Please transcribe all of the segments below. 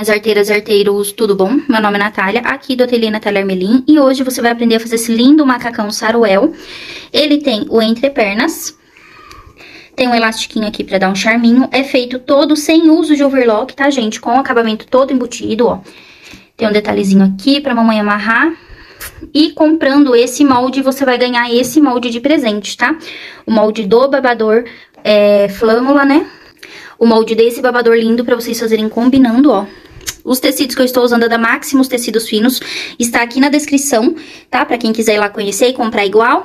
As arteiras, arteiros, tudo bom? Meu nome é Natália, aqui do Ateliê Natália Armelin, e hoje você vai aprender a fazer esse lindo macacão saruel. Ele tem o entrepernas, tem um elastiquinho aqui pra dar um charminho, é feito todo sem uso de overlock, tá, gente? Com o acabamento todo embutido, ó. Tem um detalhezinho aqui pra mamãe amarrar. E comprando esse molde, você vai ganhar esse molde de presente, tá? O molde do babador flâmula, né? O molde desse babador lindo pra vocês fazerem combinando, ó. Os tecidos que eu estou usando é da Maximus Tecidos Finos, está aqui na descrição, tá? Pra quem quiser ir lá conhecer e comprar igual.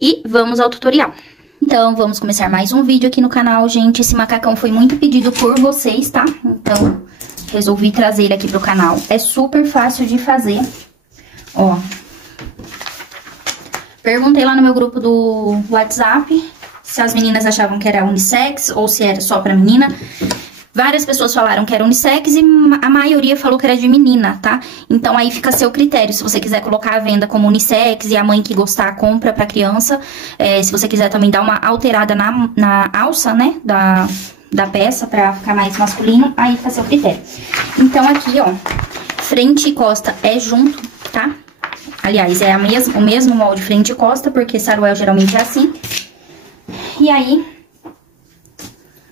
E vamos ao tutorial. Então, vamos começar mais um vídeo aqui no canal, gente. Esse macacão foi muito pedido por vocês, tá? Então, resolvi trazer ele aqui pro canal. É super fácil de fazer, ó. Perguntei lá no meu grupo do WhatsApp se as meninas achavam que era unissex ou se era só pra menina. Várias pessoas falaram que era unissex e a maioria falou que era de menina, tá? Então, aí fica a seu critério. Se você quiser colocar a venda como unissex e a mãe que gostar compra pra criança. Se você quiser também dar uma alterada na alça, né, da peça pra ficar mais masculino, aí fica a seu critério. Então, aqui, ó, frente e costa é junto, tá? Aliás, é o mesmo molde frente e costa, porque saruel geralmente é assim. E aí,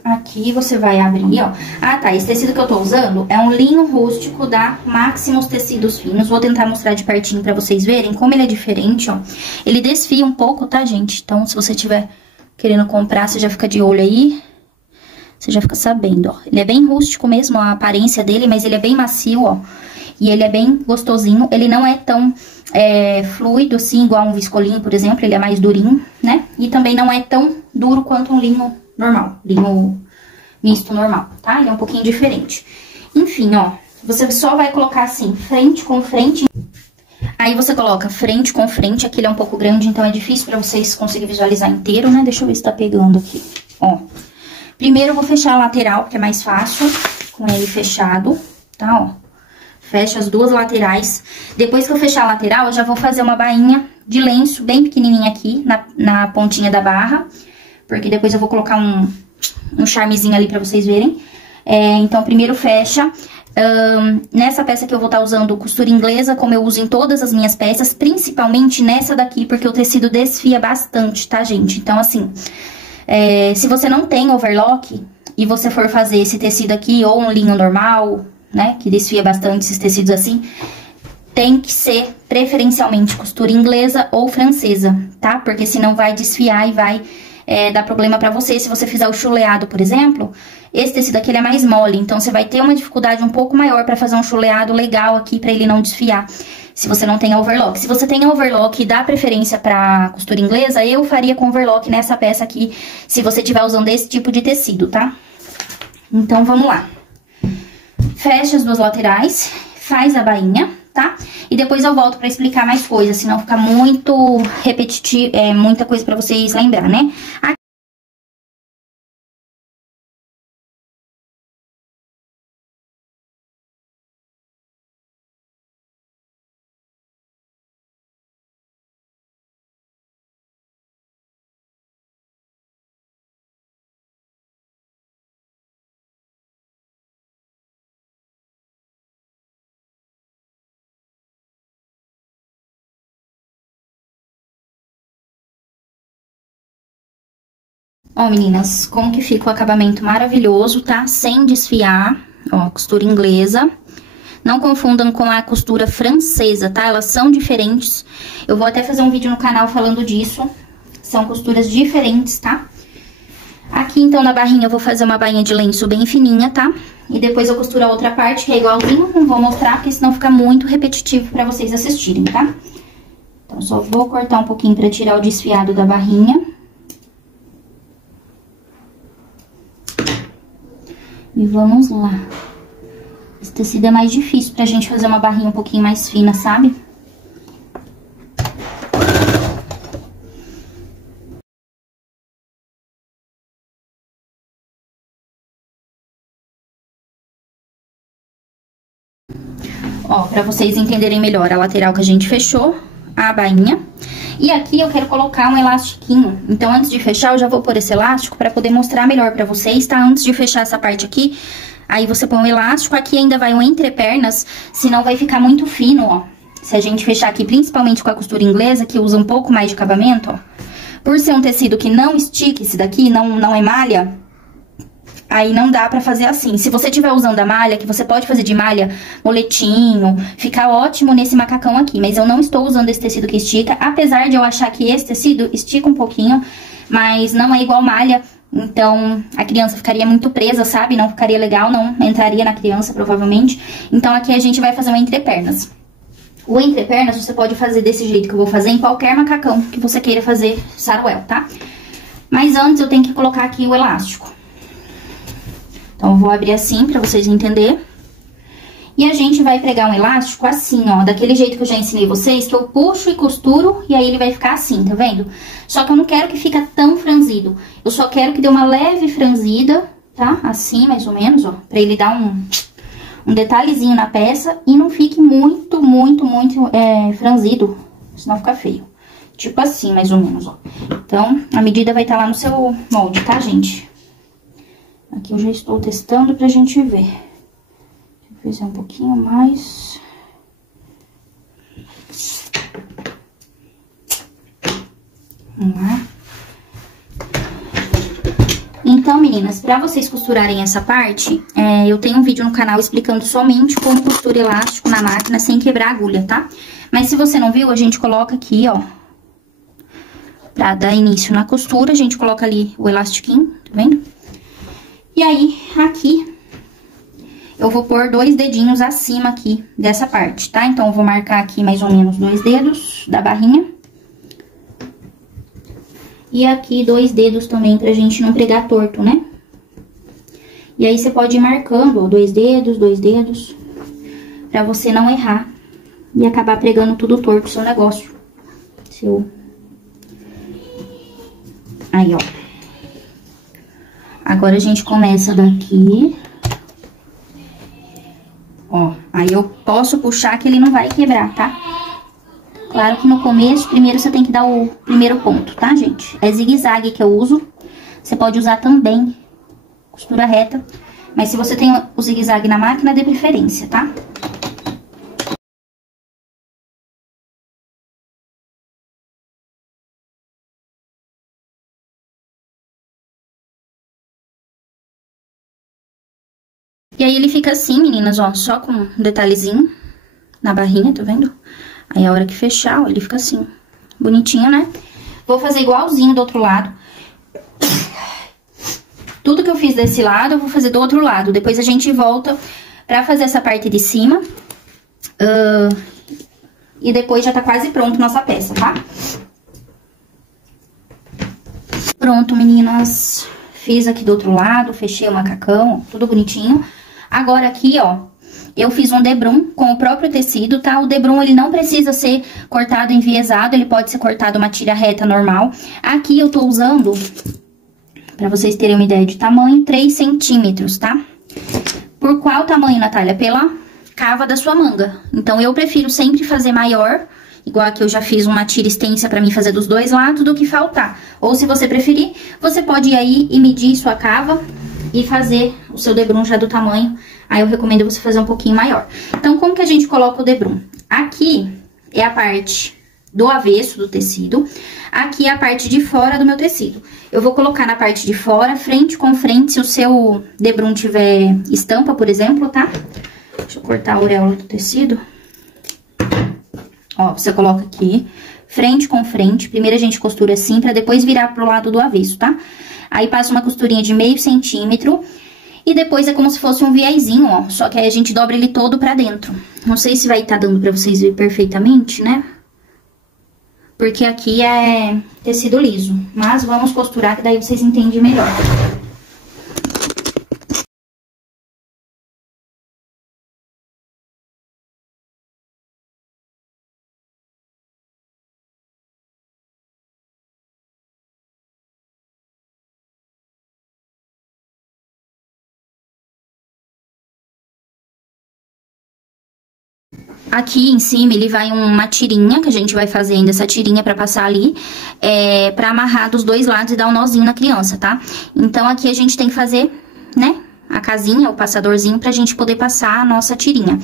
aqui você vai abrir, ó. Ah, tá, esse tecido que eu tô usando é um linho rústico da Maximus Tecidos Finos. Vou tentar mostrar de pertinho pra vocês verem como ele é diferente, ó. Ele desfia um pouco, tá, gente? Então, se você tiver querendo comprar, você já fica de olho aí. Você já fica sabendo, ó. Ele é bem rústico mesmo, a aparência dele, mas ele é bem macio, ó. E ele é bem gostosinho, ele não é tão fluido assim, igual um viscolinho, por exemplo, ele é mais durinho, né? E também não é tão duro quanto um linho normal, linho misto normal, tá? Ele é um pouquinho diferente. Enfim, ó, você só vai colocar assim, frente com frente. Aí você coloca frente com frente, aqui ele é um pouco grande, então é difícil pra vocês conseguirem visualizar inteiro, né? Deixa eu ver se tá pegando aqui, ó. Primeiro eu vou fechar a lateral, porque é mais fácil com ele fechado, tá, ó. Fecho as duas laterais. Depois que eu fechar a lateral, eu já vou fazer uma bainha de lenço bem pequenininha aqui, na pontinha da barra. Porque depois eu vou colocar um charmezinho ali pra vocês verem. Então, primeiro fecha. Nessa peça que eu vou estar usando costura inglesa, como eu uso em todas as minhas peças. Principalmente nessa daqui, porque o tecido desfia bastante, tá, gente? Então, assim, se você não tem overlock e você for fazer esse tecido aqui, ou um linho normal, né, que desfia bastante esses tecidos assim, tem que ser preferencialmente costura inglesa ou francesa, tá? Porque senão vai desfiar e vai dar problema pra você. Se você fizer o chuleado, por exemplo, esse tecido aqui ele é mais mole, então você vai ter uma dificuldade um pouco maior pra fazer um chuleado legal aqui, pra ele não desfiar, se você não tem overlock. Se você tem overlock e dá preferência pra costura inglesa, eu faria com overlock nessa peça aqui, se você estiver usando esse tipo de tecido, tá? Então, vamos lá. Fecha as duas laterais, faz a bainha, tá? E depois eu volto pra explicar mais coisas, senão fica muito repetitivo, muita coisa pra vocês lembrar, né? Ó, meninas, como que fica o acabamento maravilhoso, tá? Sem desfiar, ó, costura inglesa. Não confundam com a costura francesa, tá? Elas são diferentes. Eu vou até fazer um vídeo no canal falando disso. São costuras diferentes, tá? Aqui, então, na barrinha, eu vou fazer uma bainha de lenço bem fininha, tá? E depois eu costuro a outra parte, que é igualzinho. Não vou mostrar, porque senão fica muito repetitivo pra vocês assistirem, tá? Então, só vou cortar um pouquinho pra tirar o desfiado da barrinha. E vamos lá. Esse tecido é mais difícil pra gente fazer uma barrinha um pouquinho mais fina, sabe? Ó, pra vocês entenderem melhor a lateral que a gente fechou, a bainha. E aqui eu quero colocar um elastiquinho. Então, antes de fechar, eu já vou pôr esse elástico pra poder mostrar melhor pra vocês, tá? Antes de fechar essa parte aqui, Aí você põe o elástico, aqui ainda vai um entrepernas, senão vai ficar muito fino, ó. Se a gente fechar aqui, principalmente com a costura inglesa, que usa um pouco mais de acabamento, ó. Por ser um tecido que não estica esse daqui, não emalha, aí não dá pra fazer assim. Se você estiver usando a malha, que você pode fazer de malha moletinho, fica ótimo nesse macacão aqui. Mas eu não estou usando esse tecido que estica, apesar de eu achar que esse tecido estica um pouquinho, mas não é igual malha. Então, a criança ficaria muito presa, sabe? Não ficaria legal, não entraria na criança, provavelmente. Então, aqui a gente vai fazer um entrepernas. O entrepernas você pode fazer desse jeito que eu vou fazer em qualquer macacão que você queira fazer saruel, tá? Mas antes eu tenho que colocar aqui o elástico. Então, eu vou abrir assim pra vocês entenderem. E a gente vai pregar um elástico assim, ó, daquele jeito que eu já ensinei vocês, que eu puxo e costuro e aí ele vai ficar assim, tá vendo? Só que eu não quero que fique tão franzido. Eu só quero que dê uma leve franzida, tá? Assim, mais ou menos, ó, pra ele dar um detalhezinho na peça e não fique muito franzido, senão fica feio. Tipo assim, mais ou menos, ó. Então, a medida vai estar lá no seu molde, tá, gente? Aqui eu já estou testando pra gente ver. Deixa eu fazer um pouquinho mais. Vamos lá. Então, meninas, pra vocês costurarem essa parte, eu tenho um vídeo no canal explicando somente como costura elástico na máquina sem quebrar a agulha, tá? Mas se você não viu, a gente coloca aqui, ó, pra dar início na costura, a gente coloca ali o elastiquinho, tá vendo? E aí, aqui, eu vou pôr 2 dedinhos acima aqui dessa parte, tá? Então, eu vou marcar aqui mais ou menos 2 dedos da barrinha. E aqui 2 dedos também, pra gente não pregar torto, né? E aí, você pode ir marcando, ó, 2 dedos, pra você não errar e acabar pregando tudo torto o seu negócio. Aí, ó. Agora, a gente começa daqui. Ó, aí eu posso puxar que ele não vai quebrar, tá? Claro que no começo, primeiro você tem que dar o primeiro ponto, tá, gente? É zigue-zague que eu uso. Você pode usar também costura reta. Mas se você tem o zigue-zague na máquina, dê preferência, tá? E aí, ele fica assim, meninas, ó, só com um detalhezinho na barrinha, tá vendo? Aí, a hora que fechar, ó, ele fica assim, bonitinho, né? Vou fazer igualzinho do outro lado. Tudo que eu fiz desse lado, eu vou fazer do outro lado. Depois, a gente volta pra fazer essa parte de cima. E depois, já tá quase pronto nossa peça, tá? Pronto, meninas. Fiz aqui do outro lado, fechei o macacão, tudo bonitinho. Agora, aqui, ó, eu fiz um debrum com o próprio tecido, tá? O debrum, ele não precisa ser cortado enviesado, ele pode ser cortado uma tira reta normal. Aqui eu tô usando, pra vocês terem uma ideia de tamanho, 3 centímetros, tá? Por qual tamanho, Natália? Pela cava da sua manga. Então, eu prefiro sempre fazer maior, igual aqui eu já fiz uma tira extensa pra mim fazer dos 2 lados, do que faltar. Ou, se você preferir, você pode ir aí e medir sua cava e fazer o seu debrum já do tamanho. Aí, eu recomendo você fazer um pouquinho maior. Então, como que a gente coloca o debrum? Aqui é a parte do avesso do tecido. Aqui é a parte de fora do meu tecido. Eu vou colocar na parte de fora, frente com frente, se o seu debrum tiver estampa, por exemplo, tá? Deixa eu cortar a auréola do tecido. Ó, você coloca aqui, frente com frente. Primeiro a gente costura assim, pra depois virar pro lado do avesso, tá? Aí, passa uma costurinha de meio centímetro. E depois é como se fosse um viezinho, ó. Só que aí a gente dobra ele todo pra dentro. Não sei se vai estar dando pra vocês verem perfeitamente, né? Porque aqui é tecido liso. Mas vamos costurar, que daí vocês entendem melhor. Aqui em cima, ele vai uma tirinha, que a gente vai fazendo essa tirinha pra passar ali, pra amarrar dos 2 lados e dar um nozinho na criança, tá? Então, aqui a gente tem que fazer, né, a casinha, o passadorzinho, pra gente poder passar a nossa tirinha.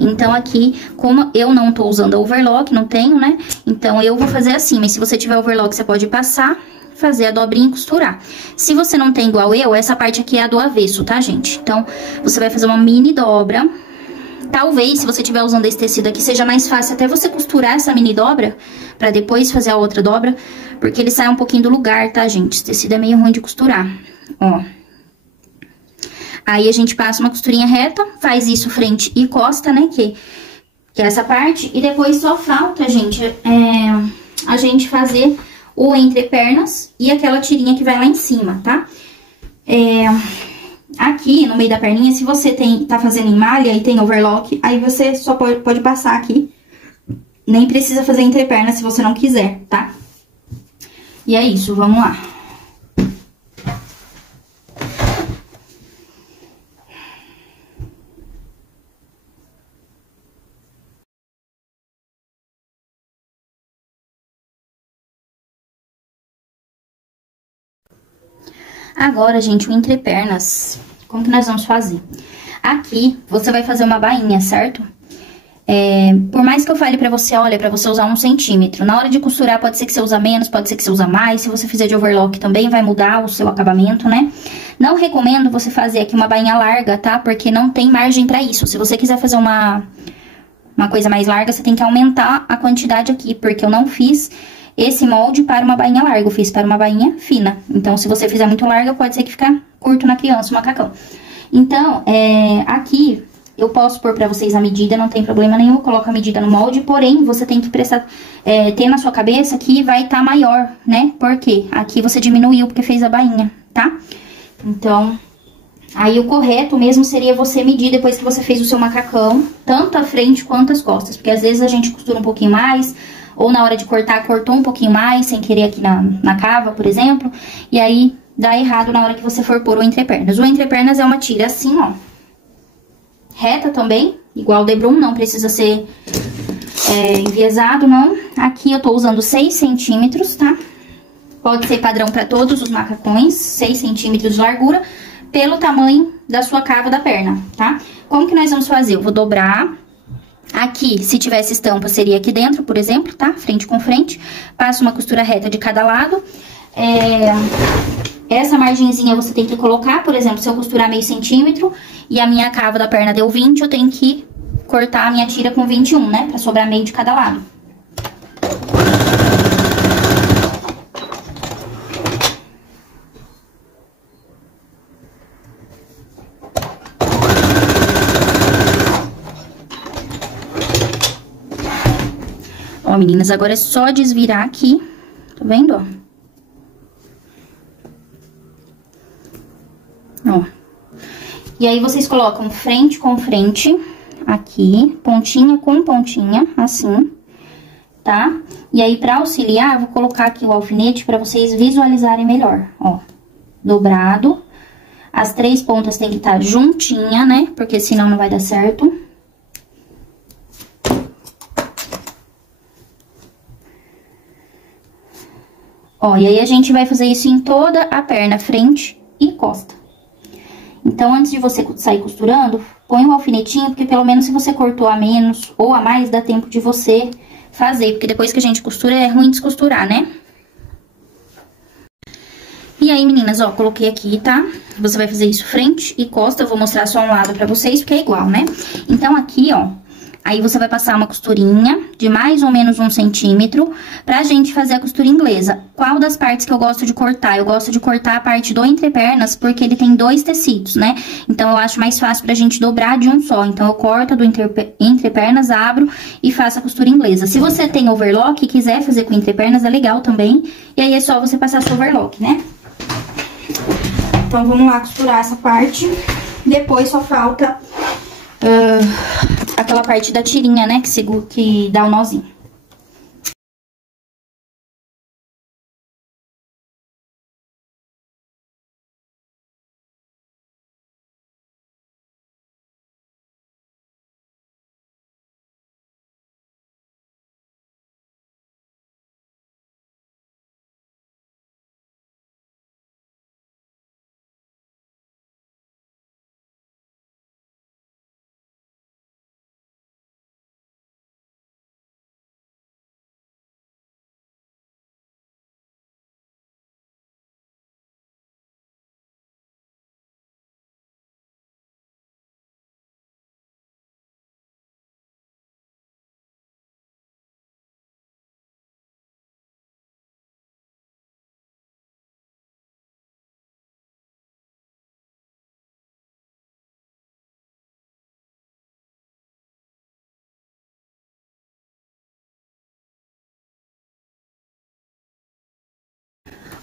Então, aqui, como eu não tô usando overlock, não tenho, né? Então, eu vou fazer assim, mas se você tiver overlock, você pode passar, fazer a dobrinha e costurar. Se você não tem igual eu, essa parte aqui é a do avesso, tá, gente? Então, você vai fazer uma mini dobra. Talvez, se você estiver usando esse tecido aqui, seja mais fácil até você costurar essa mini dobra, pra depois fazer a outra dobra, porque ele sai um pouquinho do lugar, tá, gente? Esse tecido é meio ruim de costurar, ó. Aí, a gente passa uma costurinha reta, faz isso frente e costa, né, que é essa parte. E depois só falta, gente, a gente fazer o entrepernas e aquela tirinha que vai lá em cima, tá? Aqui, no meio da perninha, se você tá fazendo em malha e tem overlock, aí você só pode passar aqui. Nem precisa fazer entreperna se você não quiser, tá? E é isso, vamos lá. Agora, gente, o entrepernas, como que nós vamos fazer? Aqui, você vai fazer uma bainha, certo? Por mais que eu fale pra você, olha, pra você usar 1 centímetro, na hora de costurar pode ser que você usa menos, pode ser que você usa mais, se você fizer de overlock também vai mudar o seu acabamento, né? Não recomendo você fazer aqui uma bainha larga, tá? Porque não tem margem pra isso. Se você quiser fazer uma coisa mais larga, você tem que aumentar a quantidade aqui, porque eu não fiz esse molde para uma bainha larga, eu fiz para uma bainha fina. Então, se você fizer muito larga, pode ser que fique curto na criança, o macacão. Então, aqui eu posso pôr pra vocês a medida, não tem problema nenhum, eu coloco a medida no molde, porém, você tem que prestar, ter na sua cabeça que vai estar maior, né? Porque aqui você diminuiu porque fez a bainha, tá? Então, aí o correto mesmo seria você medir depois que você fez o seu macacão, tanto a frente quanto as costas, porque às vezes a gente costura um pouquinho mais, ou na hora de cortar, cortou um pouquinho mais, sem querer aqui na cava, por exemplo, e aí dá errado na hora que você for pôr o entrepernas. O entrepernas é uma tira assim, ó, reta também, igual o debrum, não precisa ser enviesado, não. Aqui eu tô usando 6 centímetros, tá? Pode ser padrão pra todos os macacões, 6 centímetros de largura, pelo tamanho da sua cava da perna, tá? Como que nós vamos fazer? Eu vou dobrar. Aqui, se tivesse estampa, seria aqui dentro, por exemplo, tá? Frente com frente. Passo uma costura reta de cada lado. Essa margenzinha você tem que colocar, por exemplo, se eu costurar meio centímetro e a minha cava da perna deu 20, eu tenho que cortar a minha tira com 21, né? Pra sobrar meio de cada lado. Ó, meninas, agora é só desvirar aqui, tá vendo, ó? Ó. E aí, vocês colocam frente com frente, aqui, pontinha com pontinha, assim, tá? E aí, pra auxiliar, vou colocar aqui o alfinete pra vocês visualizarem melhor, ó. Dobrado. As 3 pontas tem que estar juntinha, né? Porque senão não vai dar certo. Ó, e aí a gente vai fazer isso em toda a perna, frente e costa. Então, antes de você sair costurando, põe um alfinetinho, porque pelo menos se você cortou a menos ou a mais, dá tempo de você fazer. Porque depois que a gente costura, é ruim descosturar, né? E aí, meninas, ó, coloquei aqui, tá? Você vai fazer isso frente e costa, eu vou mostrar só um lado pra vocês, porque é igual, né? Então, aqui, ó, aí você vai passar uma costurinha de mais ou menos 1 centímetro pra gente fazer a costura inglesa. Qual das partes que eu gosto de cortar? Eu gosto de cortar a parte do entrepernas, porque ele tem 2 tecidos, né? Então, eu acho mais fácil pra gente dobrar de um só. Então, eu corto do entrepernas, abro e faço a costura inglesa. Se você tem overlock e quiser fazer com entrepernas, é legal também. E aí, é só você passar seu overlock, né? Então, vamos lá costurar essa parte. Depois, só falta aquela parte da tirinha, né? Que dá o nozinho.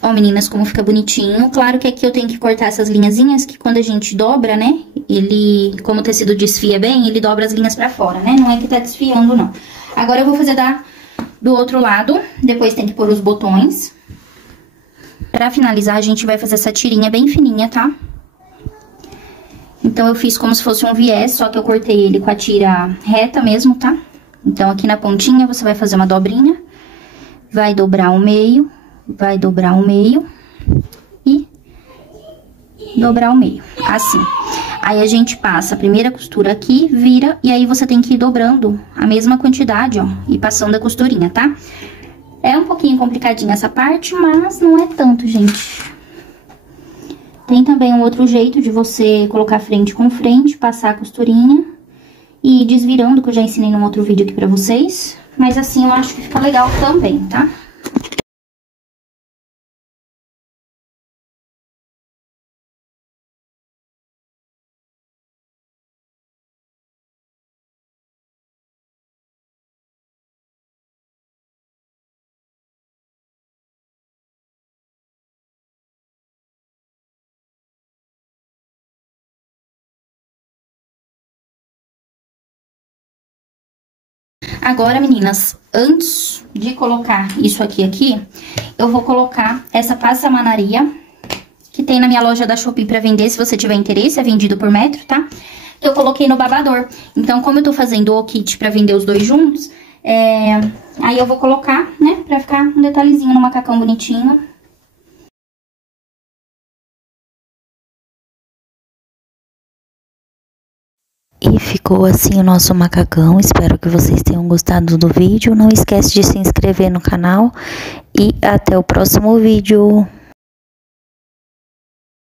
Ó, meninas, como fica bonitinho. Claro que aqui eu tenho que cortar essas linhazinhas, que quando a gente dobra, né, ele, como o tecido desfia bem, ele dobra as linhas pra fora, né? Não é que tá desfiando, não. Agora eu vou fazer do outro lado, depois tem que pôr os botões. Pra finalizar, a gente vai fazer essa tirinha bem fininha, tá? Então, eu fiz como se fosse um viés, só que eu cortei ele com a tira reta mesmo, tá? Então, aqui na pontinha, você vai fazer uma dobrinha, vai dobrar o meio, vai dobrar o meio e dobrar o meio, assim. Aí, a gente passa a primeira costura aqui, vira, e aí você tem que ir dobrando a mesma quantidade, ó, e passando a costurinha, tá? É um pouquinho complicadinha essa parte, mas não é tanto, gente. Tem também um outro jeito de você colocar frente com frente, passar a costurinha e ir desvirando, que eu já ensinei num outro vídeo aqui pra vocês. Mas assim eu acho que fica legal também, tá? Agora, meninas, antes de colocar isso aqui, eu vou colocar essa passamanaria, que tem na minha loja da Shopee pra vender, se você tiver interesse, é vendido por metro, tá? Eu coloquei no babador. Então, como eu tô fazendo o kit pra vender os dois juntos, aí eu vou colocar, né, pra ficar um detalhezinho no macacão bonitinho. E ficou assim o nosso macacão. Espero que vocês tenham gostado do vídeo. Não esquece de se inscrever no canal e até o próximo vídeo.